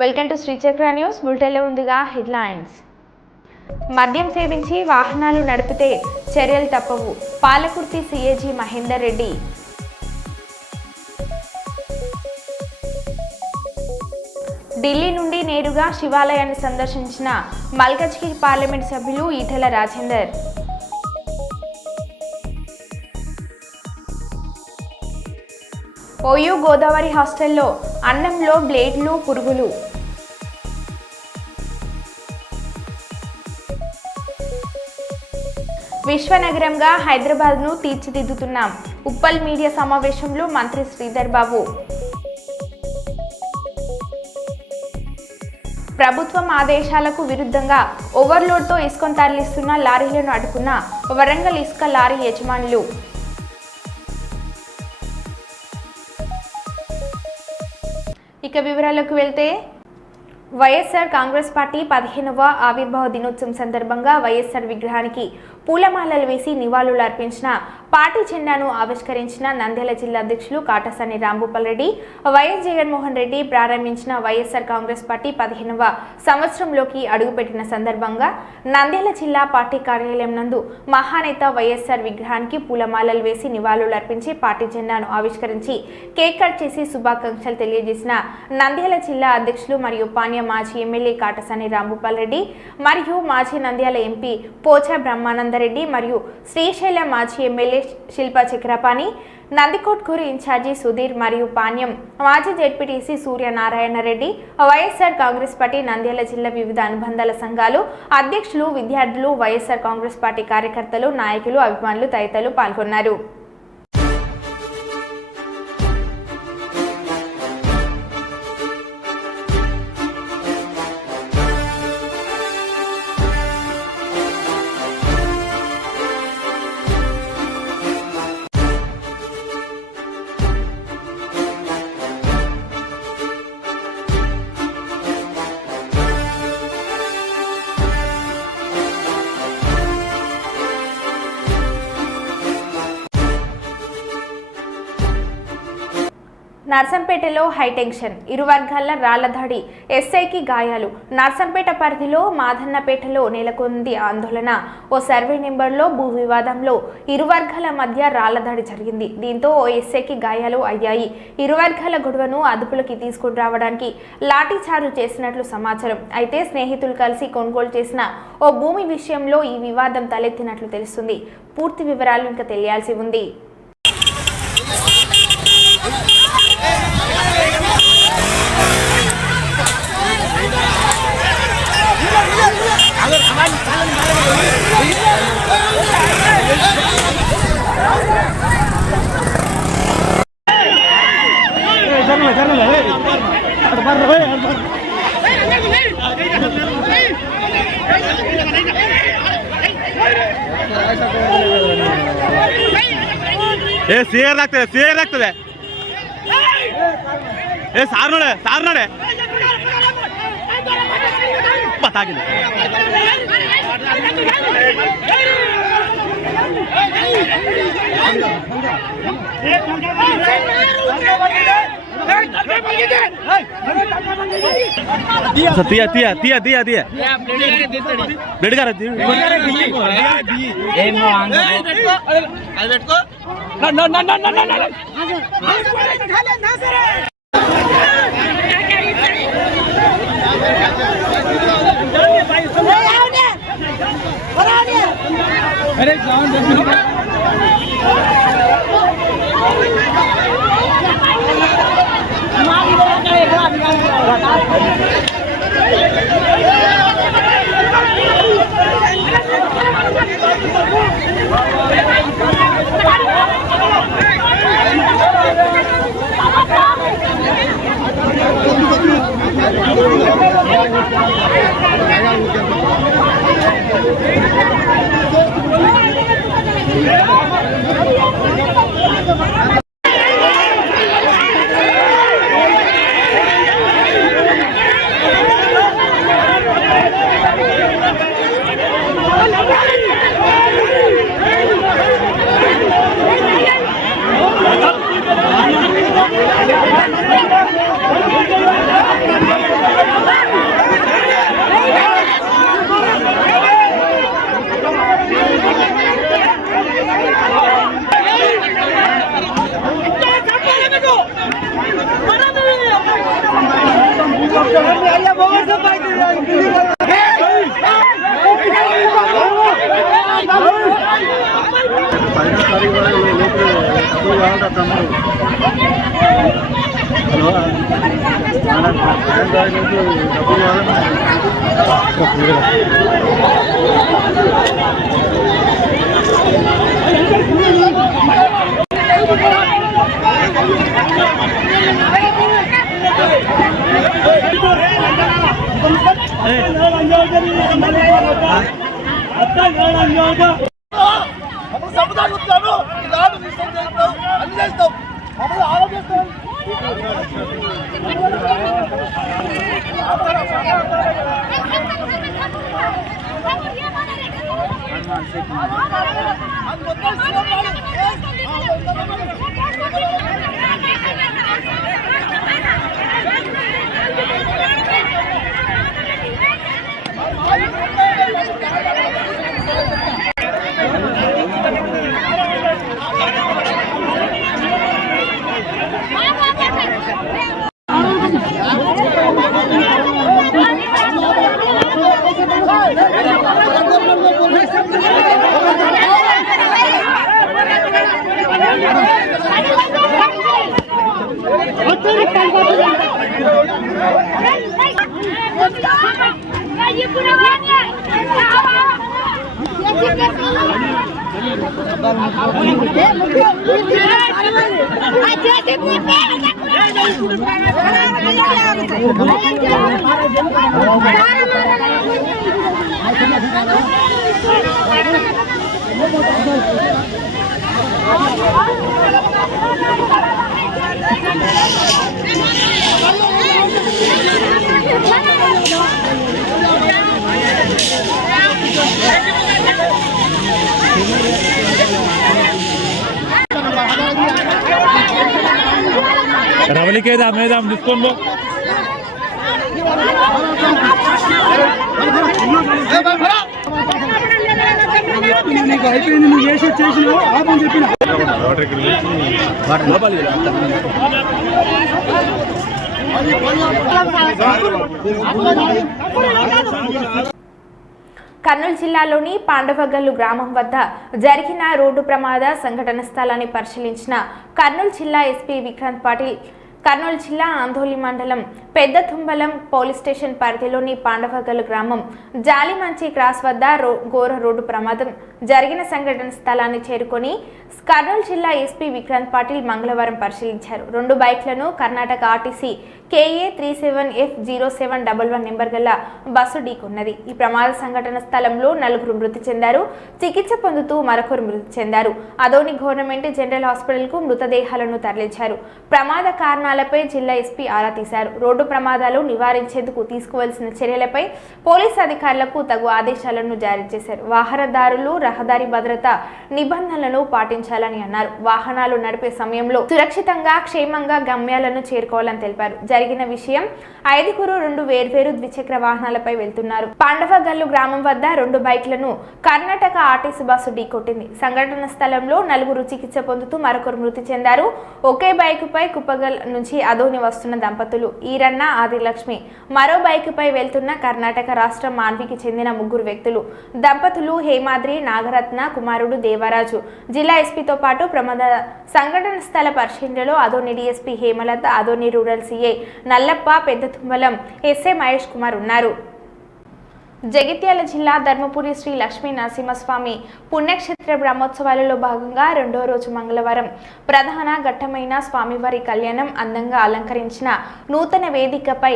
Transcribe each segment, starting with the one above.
Welcome to Sri Chakra news. బులెటిన్లో ముందుగా headlines. మద్యం సేవించి వాహనాలు నడిపితే చర్యలు తప్పవు. పాలకుర్తి సిఏజీ మహేందర్ రెడ్డి. ఢిల్లీ నుండి నేరుగా శివాలయాన్ని సందర్శించిన మల్కజ్గిరి పార్లమెంట్ సభ్యులు ఈటెల రాజేందర్. ఓయూ గోదావరి హాస్టల్లో అన్నంలో బ్లేడ్లు, పురుగులు. విశ్వనగరంగా హైదరాబాద్ను తీర్చిదిద్దుతున్నాం. ఉప్పల్ మీడియా సమావేశంలో మంత్రి శ్రీధర్ బాబు. ప్రభుత్వం ఆదేశాలకు విరుద్ధంగా ఓవర్లోడ్తో ఇసుకను తరలిస్తున్న లారీలను అడ్డుకున్న వరంగల్ ఇసుక లారీ యజమానులు. ఇక వివరాలకు వెళ్తే, వైఎస్ఆర్ కాంగ్రెస్ పార్టీ 15వ ఆవిర్భావ దినోత్సవం సందర్భంగా వైఎస్ఆర్ విగ్రహానికి పూలమాలలు వేసి నివాళులు అర్పించిన పార్టీ జెండాను ఆవిష్కరించిన నంద్యాల జిల్లా అధ్యక్షులు కాటసాని రాంభూపాల్ రెడ్డి. వైఎస్ జగన్మోహన్ రెడ్డి ప్రారంభించిన వైఎస్ఆర్ కాంగ్రెస్ పార్టీ 15వ సంవత్సరంలోకి అడుగుపెట్టిన సందర్భంగా నంద్యాల జిల్లా పార్టీ కార్యాలయం నందు మహానేత వైఎస్ఆర్ విగ్రహానికి పూలమాలలు వేసి నివాళులు అర్పించి పార్టీ జెండాను ఆవిష్కరించి కేక్ కట్ చేసి శుభాకాంక్షలు తెలియజేసిన నంద్యాల జిల్లా అధ్యక్షులు మరియు పాణ్య మాజీ ఎమ్మెల్యే కాటసాని రాంభూపాల్ రెడ్డి మరియు మాజీ నంద్యాల ఎంపీ పోచా బ్రహ్మానందరెడ్డి మరియు శ్రీశైల మాజీ ఎమ్మెల్యే శిల్పా చక్రపాణి, నందికొట్కూరు ఇన్ఛార్జి సుధీర్ మరియు పాణ్యం మాజీ జెడ్పీటీసీ సూర్యనారాయణ రెడ్డి, వైఎస్ఆర్ కాంగ్రెస్ పార్టీ నంద్యాల జిల్లా వివిధ అనుబంధాల సంఘాలు అధ్యక్షులు, విద్యార్థులు, వైఎస్ఆర్ కాంగ్రెస్ పార్టీ కార్యకర్తలు, నాయకులు, అభిమానులు తదితరులు పాల్గొన్నారు. నర్సంపేటలో హైటెన్షన్, ఇరు వర్గాల రాళ్లదాడి, ఎస్ఐకి గాయాలు. నర్సంపేట పరిధిలో మాదన్నపేటలో నెలకొంది ఆందోళన. ఓ సర్వే నెంబర్లో భూ వివాదంలో ఇరు వర్గాల మధ్య రాళ్లదాడి జరిగింది. దీంతో ఓ ఎస్ఐకి గాయాలు అయ్యాయి. ఇరు వర్గాల గొడవను అదుపులోకి తీసుకుని రావడానికి లాఠీచార్జ్ చేసినట్లు సమాచారం. అయితే స్నేహితులు కలిసి కొనుగోలు చేసిన ఓ భూమి విషయంలో ఈ వివాదం తలెత్తినట్లు తెలుస్తుంది. పూర్తి వివరాలు ఇంకా తెలియాల్సి ఉంది. ಸೇರ್ ಆಗ್ತದೆ ಸಾರ್ ನೋಡೆ ಗೊತ್ತಾಗಿದೆ. रवली के दाम में दाम डिस्काउंट लो కర్నూలు జిల్లాలోని పాండవగల్లు గ్రామం వద్ద జరిగిన రోడ్డు ప్రమాద సంఘటన స్థలాన్ని పరిశీలించిన కర్నూలు జిల్లా ఎస్పీ విక్రాంత్ పాటిల్ కర్నూలు జిల్లా ఆందోళి మండలం పెద్ద తుంబలం పోలీస్ స్టేషన్ పరిధిలోని పాండవగల్లు గ్రామం జాలిమంచి క్రాస్ వద్ద ఘోర రోడ్డు ప్రమాదం జరిగిన సంఘటన స్థలాన్ని చేరుకొని కర్నూలు జిల్లా ఎస్పీ విక్రాంత్ పాటిల్ మంగళవారం పరిశీలించారు. 2 బైక్లను Karnataka RTC KA 37F0711 number గల బస్సు ఢీకొన్నది. ఈ ప్రమాద సంఘటన స్థలంలో 4 మృతి చెందారు. చికిత్స పొందుతూ మరొకరు మృతి చెందారు. అదోని గవర్నమెంట్ జనరల్ హాస్పిటల్కు మృతదేహాలను తరలించారు. ప్రమాద కారణాలపై జిల్లా ఎస్పీ ఆరా తీశారు. రోడ్డు ప్రమాదాలు నివారించేందుకు తీసుకోవాల్సిన చర్యలపై పోలీసు అధికారులకు తగు ఆదేశాలను జారీ చేశారు. వాహనదారులు రహదారి భద్రతా నిబంధనలను పాటించాలని అన్నారు. వాహనాలు నడిపే సమయంలో సురక్షితంగా క్షేమంగా గమ్యాలను చేరుకోవాలని తెలిపారు. జరిగిన విషయం 5గురు 2 వేర్వేరు ద్విచక్ర వాహనాలపై వెళ్తున్నారు. పాండవగల్లు గ్రామం వద్ద 2 బైక్లను కర్ణాటక ఆర్టీసీ బస్సు ఢీకొట్టింది. సంఘటన స్థలంలో 4 చికిత్స పొందుతూ మరొకరు మృతి చెందారు. ఒకే బైకుపై కుప్పగల్ నుంచి అదోని వస్తున్న దంపతులు ఈరన్న ఆదిలక్ష్మి, మరో బైకుపై వెళ్తున్న కర్ణాటక రాష్ట్రం మాన్వికి చెందిన 3 వ్యక్తులు దంపతులు హేమాద్రి నాగరత్న కుమారుడు దేవరాజు. జిల్లా ఎస్పీతో పాటు ప్రమాద సంఘటన స్థల పరిశీలనలో Adoni DSP Hemalatha, Adoni rural CI Nallappa, పెద్ద తుంబలం ఎస్ఐ మహేష్ కుమార్ ఉన్నారు. జగిత్యాల జిల్లా ధర్మపురి శ్రీ లక్ష్మీ నరసింహస్వామి పుణ్యక్షేత్ర బ్రహ్మోత్సవాలలో భాగంగా 2వ రోజు మంగళవారం ప్రధాన ఘట్టమైన స్వామివారి కళ్యాణం అందంగా అలంకరించిన నూతన వేదికపై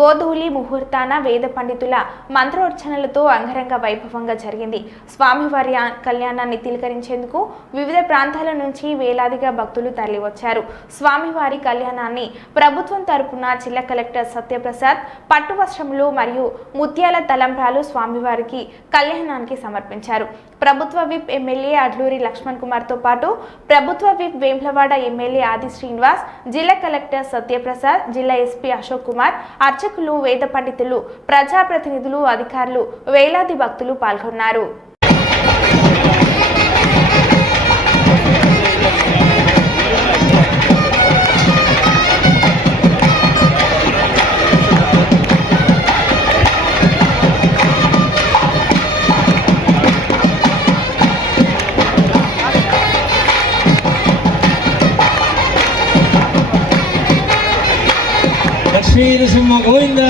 గోధూలి ముహూర్తాన వేద పండితుల మంత్రోచ్చరణలతో అంగరంగ వైభవంగా జరిగింది. స్వామివారి కళ్యాణాన్ని తిలకరించేందుకు వివిధ ప్రాంతాల నుంచి వేలాదిగా భక్తులు తరలివచ్చారు. స్వామివారి కళ్యాణాన్ని ప్రభుత్వం తరపున జిల్లా కలెక్టర్ సత్యప్రసాద్ పట్టు వస్త్రములు మరియు ముత్యాల తలంబ్రాలు స్వామివారికి కళ్యాణానికి సమర్పించారు. ప్రభుత్వ విప్ ఎమ్మెల్యే అడ్లూరి లక్ష్మణ్ కుమార్ తో పాటు ప్రభుత్వ విప్ వేములవాడ ఎమ్మెల్యే ఆది శ్రీనివాస్, జిల్లా కలెక్టర్ సత్యప్రసాద్, జిల్లా ఎస్పీ అశోక్ కుమార్, అర్చకులు, వేద పండితులు, ప్రజాప్రతినిధులు, అధికారులు, వేలాది భక్తులు పాల్గొన్నారు. లక్ష్మీ నృసింహ గోవింద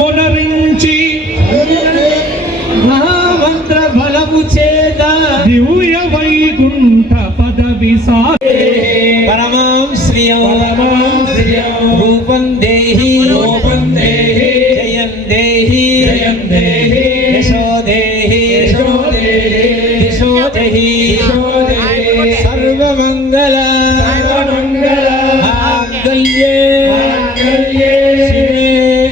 మొనరించి మహామంత్ర బలము చేత దివ్య వైకుంఠ పదవి పరమాం శ్రియం రూపం దేహి జయం దేహి యశో దేహి దిశో దేహి సర్వమంగళ మాంగళ్యే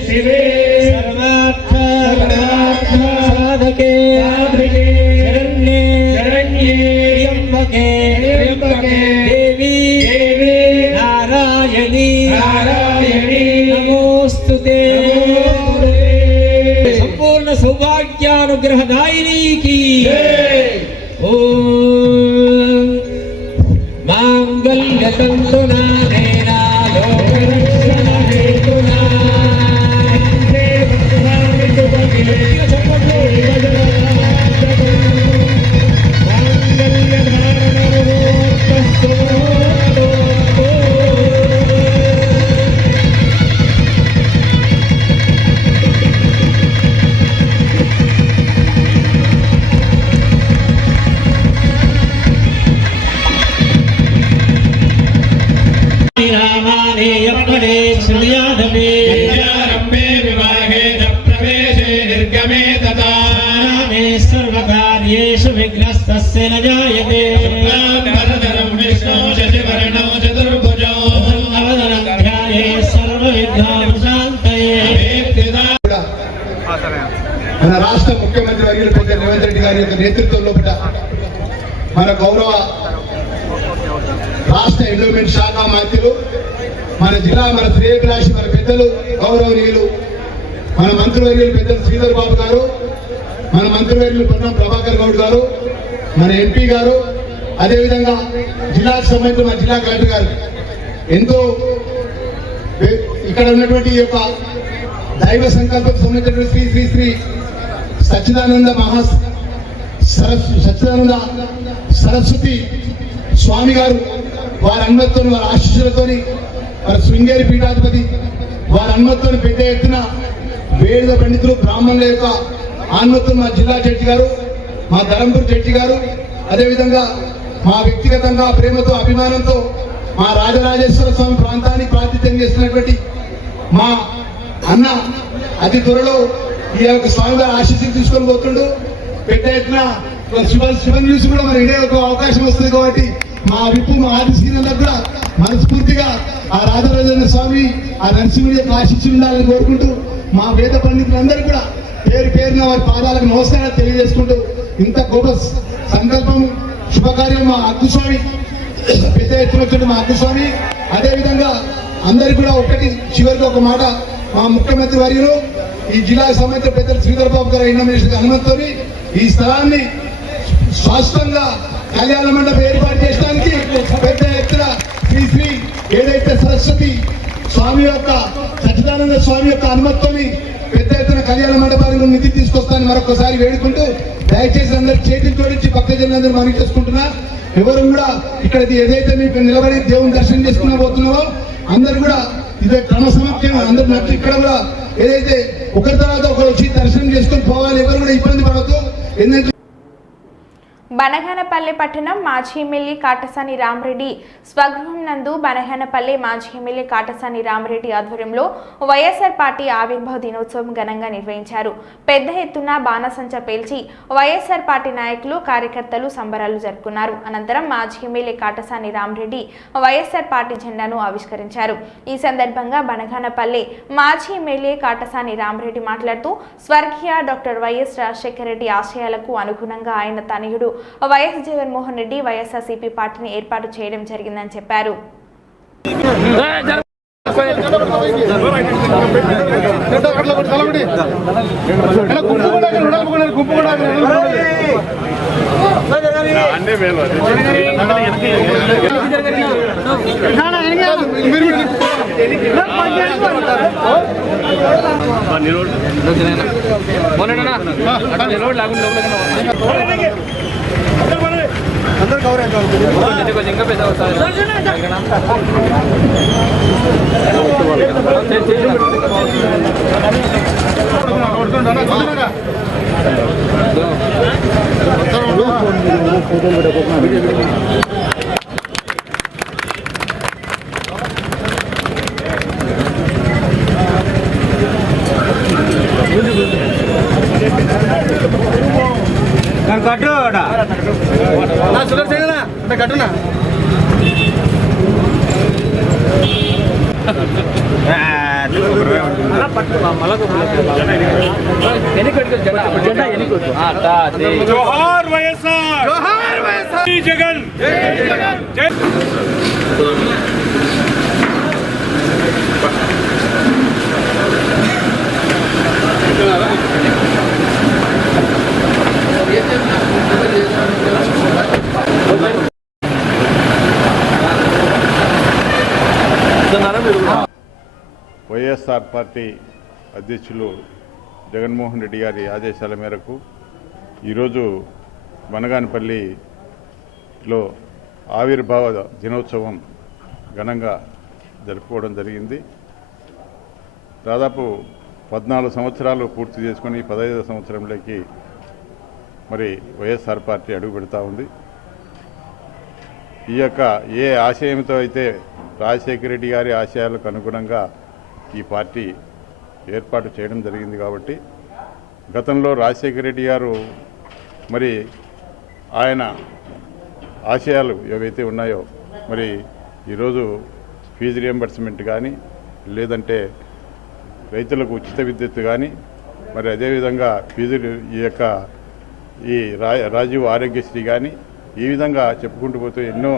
శివే సర్వార్థ సాధకే శరణ్యే త్ర్యంబకే దేవి నారాయణి నమోస్తుతే సంపూర్ణ సౌభాగ్యానుగ్రహదాయినికి ఓం మాంగళ్యతంతునా నేనా లోకరక్షణ హేతునా विद्यारम्भे विवाहे च प्रवेशे निर्गमे तथा सर्वकार्येषु विघ्नस्तस्य न जायते वरदरं विष्णु शशिवर्णौ चतुर्भुजौ ध्याये सर्वविघ्नोपशान्तये మన రాష్ట్ర ముఖ్యమంత్రి వర్యులు పెద్ద రేవంత్ రెడ్డి గారి యొక్క నేతృత్వంలో మన గౌరవ రాష్ట్ర ఎండోమెంట్ శాఖ మంత్రులు మన జిల్లా మన శ్రేయభిలాషి మన పెద్దలు గౌరవనీయులు మన మంత్రివర్యులు పెద్దలు శ్రీధర్ బాబు గారు మన మంత్రివర్యులు పొన్నం ప్రభాకర్ గౌడ్ గారు మన ఎంపీ గారు అదేవిధంగా జిల్లాకు సంబంధించిన మన జిల్లా కలెక్టర్ గారు ఎంతో ఇక్కడ ఉన్నటువంటి యొక్క దైవ సంకల్పం సంబంధించినటువంటి శ్రీ శ్రీ శ్రీ సచ్చిదానంద సచ్చిదానంద సరస్వతి స్వామి గారు వారి అనుమతితో వారి ఆశీస్సులతో వారి శృంగేరి పీఠాధిపతి వారి అనుమతితో పెద్ద ఎత్తున వేద పండితులు బ్రాహ్మణుల యొక్క అనుమతితో మా జిల్లా జడ్జి గారు మా ధరంపూర్ జడ్జి గారు అదేవిధంగా మా వ్యక్తిగతంగా ప్రేమతో అభిమానంతో మా రాజరాజేశ్వర స్వామి ప్రాంతానికి ప్రాతిథ్యం చేస్తున్నటువంటి మా అన్న అతి త్వరలో ఈ యొక్క స్వామి గారు ఆశీస్సులు తీసుకొని పోతుండు పెద్ద ఎత్తున శివ న్యూస్ కూడా మన ఇండియా ఒక అవకాశం వస్తుంది కాబట్టి మా విప్పు మా ఆదిశీలందరూ కూడా మనస్ఫూర్తిగా ఆ రాజరాజేంద్ర స్వామి ఆ నరసింహుడి యొక్క ఆశీస్సులు ఉండాలని కోరుకుంటూ మా వేద పండితులందరూ కూడా పేరు పేరున వారి పాదాలకు నమస్కారాలు తెలియజేసుకుంటూ ఇంత గొప్ప సంకల్పం శుభకార్యం మా అగ్గుస్వామి పెద్ద ఎత్తున వచ్చిన మా అగ్గుస్వామి అదేవిధంగా అందరికి కూడా ఒకటి చివరికి ఒక మాట మా ముఖ్యమంత్రి వర్యులు ఈ జిల్లాకు సంబంధించిన పెద్దలు శ్రీధర్ బాబు గారు ఇన్నోమినేషన్ అనుమతితో ఈ స్థలాన్ని శాశ్వతంగా కళ్యాణ మండపం ఏర్పాటు చేయడానికి పెద్ద ఎత్తున శ్రీ శ్రీ ఏదైతే సరస్వతి స్వామి యొక్క సచ్చిదానంద స్వామి యొక్క అనుమతితో పెద్ద ఎత్తున కళ్యాణ మండపానికి నిధి తీసుకొస్తానని మరొకసారి వేడుకుంటూ దయచేసి అందరు చేతులు జోడించి భక్తజనులందరూ మనం చేసుకుంటున్నా ఎవరు కూడా ఇక్కడ ఏదైతే మీకు నిలబడి దేవుని దర్శనం చేసుకున్న పోతున్నావో అందరు కూడా ఇదే క్రమ సమాప్తం అందరు నచ్చి ఇక్కడ కూడా ఏదైతే ఒకరి తర్వాత ఒకరు వచ్చి దర్శనం చేసుకొని పోవాలి ఎవరు కూడా ఇబ్బంది పడవద్దు ఎందుకంటే బనగానపల్లె పట్టణం మాజీ ఎమ్మెల్యే కాటసాని రామరెడ్డి స్వగృహం నందు బనగానపల్లె మాజీ ఎమ్మెల్యే కాటసాని రామరెడ్డి ఆధ్వర్యంలో వైఎస్ఆర్ పార్టీ ఆవిర్భావ దినోత్సవం ఘనంగా నిర్వహించారు. పెద్ద ఎత్తున బాణసంచ పేల్చి వైఎస్ఆర్ పార్టీ నాయకులు కార్యకర్తలు సంబరాలు జరుపుకున్నారు. అనంతరం మాజీ ఎమ్మెల్యే కాటసాని రామరెడ్డి వైఎస్ఆర్ పార్టీ జెండాను ఆవిష్కరించారు. ఈ సందర్భంగా బనగానపల్లె మాజీ ఎమ్మెల్యే కాటసాని రామరెడ్డి మాట్లాడుతూ స్వర్గీయ డాక్టర్ వైఎస్ రాజశేఖర రెడ్డి ఆశయాలకు అనుగుణంగా ఆయన తనయుడు వైఎస్ జగన్మోహన్ రెడ్డి వైఎస్ఆర్సీపీ పార్టీని ఏర్పాటు చేయడం జరిగిందని చెప్పారు. జోహార్ వైఎస్ఆర్, జోహార్ వైఎస్ఆర్, జై జగన్, జై జగన్, జై వైఎస్ఆర్ పార్టీ అధ్యక్షులు జగన్మోహన్ రెడ్డి గారి ఆదేశాల మేరకు ఈరోజు బనగానపల్లిలో ఆవిర్భావ దినోత్సవం ఘనంగా జరుపుకోవడం జరిగింది. దాదాపు 14 సంవత్సరాలు పూర్తి చేసుకొని 15వ సంవత్సరంలోకి మరి వైఎస్ఆర్ పార్టీ అడుగు పెడతా ఉంది. ఈ యొక్క ఏ ఆశయంతో అయితే రాజశేఖర రెడ్డి గారి ఆశయాలకు అనుగుణంగా ఈ పార్టీ ఏర్పాటు చేయడం జరిగింది కాబట్టి గతంలో రాజశేఖర రెడ్డి గారు మరి ఆయన ఆశయాలు ఏవైతే ఉన్నాయో మరి ఈరోజు ఫీజు రియంబర్స్మెంట్ కానీ లేదంటే రైతులకు ఉచిత విద్యుత్ కానీ మరి అదేవిధంగా ఫీజులు ఈ రాజీవ్ ఆరోగ్యశ్రీ కానీ ఈ విధంగా చెప్పుకుంటూ పోతూ ఎన్నో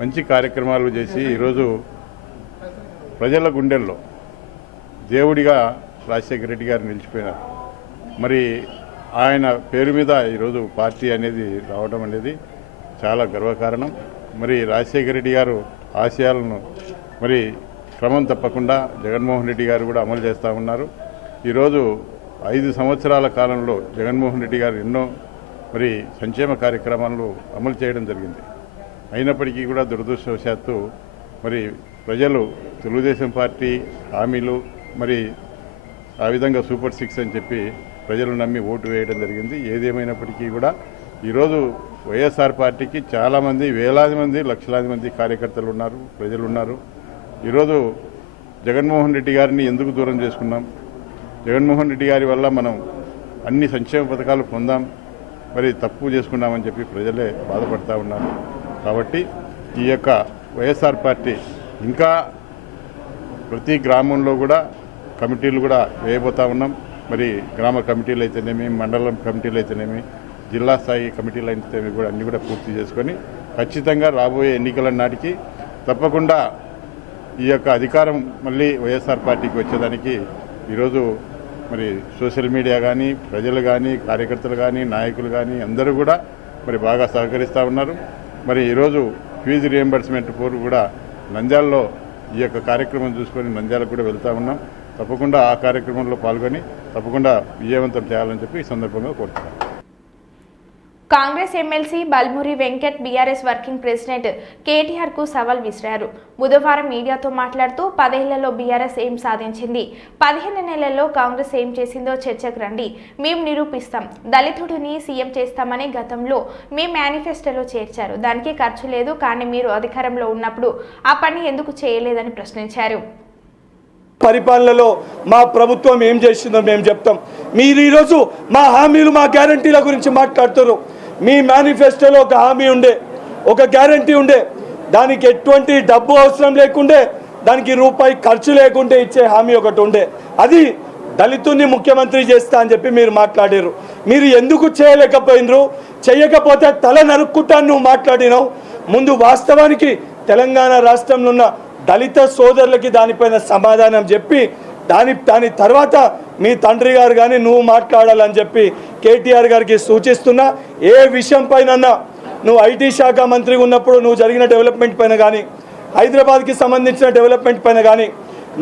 మంచి కార్యక్రమాలు చేసి ఈరోజు ప్రజల గుండెల్లో దేవుడిగా రాజశేఖర రెడ్డి గారు నిలిచిపోయినారు. మరి ఆయన పేరు మీద ఈరోజు పార్టీ అనేది రావడం అనేది చాలా గర్వకారణం. మరి రాజశేఖర రెడ్డి గారు ఆశయాలను మరి క్రమం తప్పకుండా జగన్మోహన్ రెడ్డి గారు కూడా అమలు చేస్తూ ఉన్నారు. ఈరోజు 5 సంవత్సరాల కాలంలో జగన్మోహన్ రెడ్డి గారు ఎన్నో మరి సంక్షేమ కార్యక్రమాలను అమలు చేయడం జరిగింది. అయినప్పటికీ కూడా దురదృష్టవశాత్తు మరి ప్రజలు తెలుగుదేశం పార్టీ హామీలు మరి ఆ విధంగా సూపర్ 6 అని చెప్పి ప్రజలు నమ్మి ఓటు వేయడం జరిగింది. ఏదేమైనప్పటికీ కూడా ఈరోజు వైఎస్ఆర్ పార్టీకి చాలామంది వేలాది మంది లక్షలాది మంది కార్యకర్తలు ఉన్నారు, ప్రజలు ఉన్నారు. ఈరోజు జగన్మోహన్ రెడ్డి గారిని ఎందుకు దూరం చేసుకున్నాం, జగన్మోహన్ రెడ్డి గారి వల్ల మనం అన్ని సంక్షేమ పథకాలు పొందాం, మరి తప్పు చేసుకున్నామని చెప్పి ప్రజలే బాధపడతా ఉన్నారు. కాబట్టి ఈ యొక్క వైఎస్ఆర్ పార్టీ ఇంకా ప్రతి గ్రామంలో కూడా కమిటీలు కూడా వేయబోతూ ఉన్నాం. మరి గ్రామ కమిటీలు అయితేనేమి, మండలం కమిటీలు అయితేనేమి, జిల్లా స్థాయి కమిటీలు అయితేనేమి కూడా అన్నీ కూడా పూర్తి చేసుకొని ఖచ్చితంగా రాబోయే ఎన్నికల నాటికి తప్పకుండా ఈ యొక్క అధికారం మళ్ళీ వైఎస్ఆర్ పార్టీకి వచ్చేదానికి ఈరోజు మరి సోషల్ మీడియా కానీ, ప్రజలు కానీ, కార్యకర్తలు కానీ, నాయకులు కానీ అందరూ కూడా మరి బాగా సహకరిస్తూ ఉన్నారు. మరి ఈరోజు ఫీజు రియంబర్స్మెంట్ పోరు కూడా నంద్యాలలో ఈ యొక్క కార్యక్రమం చూసుకొని నంద్యాలకు కూడా వెళ్తూ ఉన్నాం. తప్పకుండా ఆ కార్యక్రమంలో పాల్గొని తప్పకుండా విజయవంతం చేయాలని చెప్పి ఈ సందర్భంగా కోరుతున్నాను. Congress MLC Balmuri Venkat BRS working president KTR కు సవాల్ విసిరారు. బుధవారం మీడియాతో మాట్లాడుతూ 10 ఏళ్లలో బీఆర్ఎస్ ఏం సాధించింది, 15 నెలల్లో కాంగ్రెస్ ఏం చేసిందో చర్చకు రండి, మేము నిరూపిస్తాం. దళితుడిని సీఎం చేస్తామని గతంలో మీ మేనిఫెస్టోలో చేర్చారు, దానికి ఖర్చు లేదు, కానీ మీరు అధికారంలో ఉన్నప్పుడు ఆ పని ఎందుకు చేయలేదని ప్రశ్నించారు. పరిపాలనలో మా ప్రభుత్వం ఏం చేసిందో మేము చెప్తాం. మీరు ఈరోజు మా హామీలు, మా గ్యారంటీల గురించి మాట్లాడుతారు. మీ మేనిఫెస్టోలో ఒక హామీ ఉండే, ఒక గ్యారంటీ ఉండే, దానికి ఎటువంటి డబ్బు అవసరం లేకుండే, దానికి రూపాయి ఖర్చు లేకుంటే ఇచ్చే హామీ ఒకటి ఉండే, అది దళితుని ముఖ్యమంత్రి చేస్తా అని చెప్పి మీరు మాట్లాడారు. మీరు ఎందుకు చేయలేకపోయినరు? చేయకపోతే తల నరుక్కుంటాను నువ్వు మాట్లాడినావు. ముందు వాస్తవానికి తెలంగాణ రాష్ట్రంలో ఉన్న దళిత సోదరులకి దానిపైన సమాధానం చెప్పి దాని తర్వాత మీ తండ్రి గారు కానీ నువ్వు మాట్లాడాలని చెప్పి కేటీఆర్ గారికి సూచిస్తున్నా. ఏ విషయం పైన నువ్వు ఐటీ శాఖ మంత్రి ఉన్నప్పుడు నువ్వు జరిగిన డెవలప్మెంట్ పైన కానీ, హైదరాబాద్కి సంబంధించిన డెవలప్మెంట్ పైన కానీ,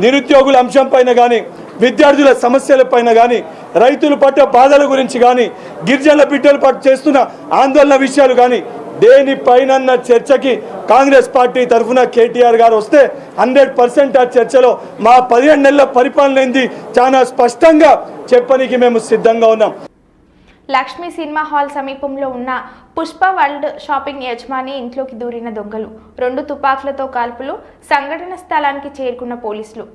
నిరుద్యోగుల అంశం పైన కానీ, విద్యార్థుల సమస్యల పైన కానీ, రైతులు పట్ల బాధల గురించి కానీ, గిరిజనుల బిడ్డలు పట్ల చేస్తున్న ఆందోళన విషయాలు కానీ దేనిపైన చర్చకి కాంగ్రెస్ పార్టీ తరఫున కేటీఆర్ గారు వస్తే 100% ఆ చర్చలో మా 15 నెలల పరిపాలన ఏంది చాలా స్పష్టంగా చెప్పడానికి మేము సిద్ధంగా ఉన్నాం. లక్ష్మీ సినిమా హాల్ సమీపంలో ఉన్న పుష్ప వరల్డ్ షాపింగ్ యజమాని ఇంట్లోకి దూరిన దొంగలు, 2 తుపాకులతో కాల్పులు, సంఘటన స్థలానికి చేరుకున్న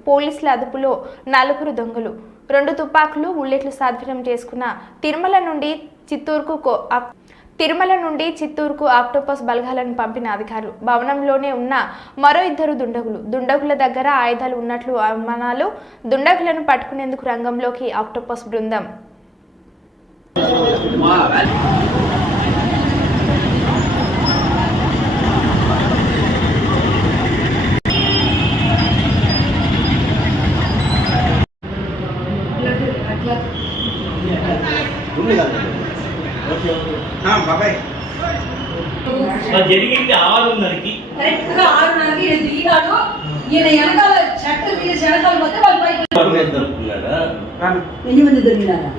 పోలీసుల అదుపులో 4 దొంగలు, 2 తుపాకులు, బుల్లెట్లు స్వాధీనం చేసుకున్న తిరుమల నుండి చిత్తూరుకు ఆక్టోపస్ బలగాలను పంపిన అధికారులు. భవనంలోనే ఉన్న మరో 2 దుండగుల దగ్గర ఆయుధాలు ఉన్నట్లు అనుమానాలు. దుండగులను పట్టుకునేందుకు రంగంలోకి ఆక్టోపస్ బృందం. జరిగింది 6:30కి కరెక్ట్గా 6:30కి ఈయన దిగాడు. ఈయన వెనకాల షర్ట్ తీసి వెనకాల పోతే వాళ్ళు పైకి 8 మంది దొరికినారా?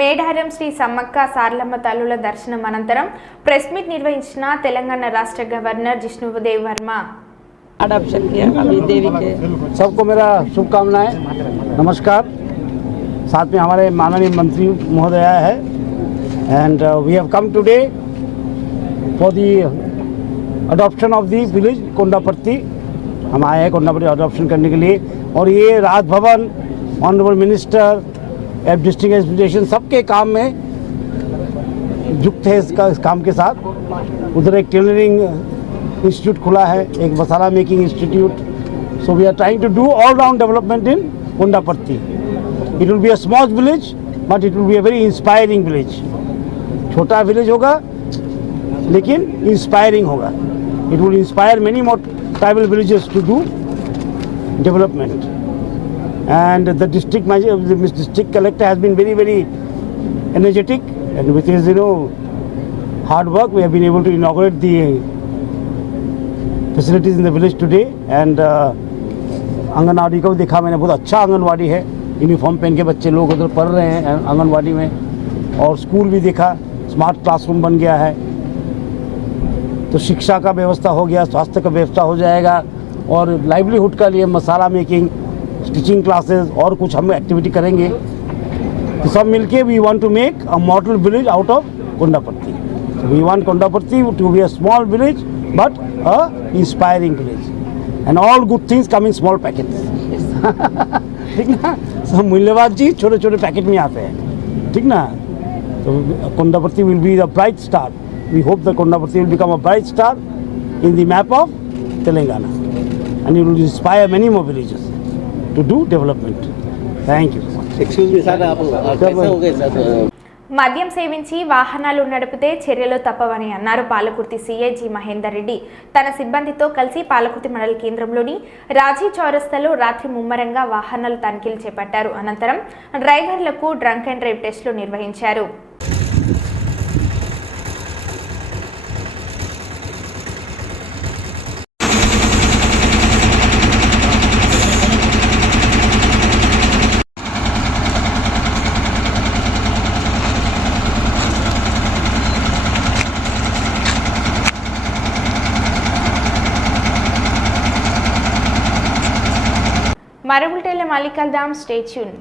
మేడారం శ్రీ సమ్మక్క సారలమ్మ తల్లుల దర్శనం అనంతరం ప్రెస్ మీట్ నిర్వహించిన తెలంగాణ రాష్ట్ర గవర్నర్ జిష్ణుదేవ్ వర్మ. अडॉप्शन किया अभी देवी के सबको मेरा शुभकामनाएं, नमस्कार. साथ में हमारे माननीय मंत्री महोदया है and we have come today for the adoption of the village Kondapatti. हम आए हैं कोंडापट्टी अडॉप्शन करने के लिए और ये Raj Bhavan, honourable minister, district administration सबके काम में युक्त है इस काम के साथ. उधर एक टेलरिंग इंस्टीट्यूट खुला है, एक masala making institute. So we are trying to do all round development in Kondapatti. It will be a small village but it will be a very inspiring village. छोटा विलेज होगा लेकिन इंस्पायरिंग होगा. It will inspire many more tribal villages to do development. And the district collector has been very energetic, and with his hard work we have been able to inaugurate the facilities in the village today. And anganwadi को देखा मैंने, बहुत अच्छा आंगनवाड़ी है. Uniform पहन के बच्चे लोग उधर पढ़ रहे हैं आंगनवाड़ी में. और स्कूल भी देखा, स्मार्ट क्लासरूम बन गया है. तो शिक्षा का व्यवस्था हो गया, स्वास्थ्य का व्यवस्था हो जाएगा. और लाइवलीहुड का लिए मसाला मेकिंग, टीचिंग क्लासेस और कुछ हम एक्टिविटी करेंगे. तो सब मिलके we want to make a model village out of Kondapatti. We want Kondapatti to be a small village but a inspiring village. And all good things come in small packets. ठीक ना, सब मूल्यवान चीज छोटे छोटे पैकेट में आते हैं. ठीक ना. तो Kondapatti will be the bright star. We hope the Kondapatti will become a bright star in the map of Telangana and it will inspire many more villages to do development. Thank you so much. Excuse me sir, आप कैसे हो गए sir? మద్యం సేవించి వాహనాలు నడిపితే చర్యలు తప్పవని అన్నారు పాలకుర్తి సిఐజీ మహేందర్ రెడ్డి. తన సిబ్బందితో కలిసి పాలకుర్తి మండల కేంద్రంలోని రాజీ చౌరస్తాలో రాత్రి ముమ్మరంగా వాహనాల తనిఖీలు చేపట్టారు. అనంతరం డ్రైవర్లకు డ్రంక్ అండ్ డ్రైవ్ టెస్టులు నిర్వహించారు. మరో బులెటిన్లో మళ్ళీ కలుద్దాం. Stay tune.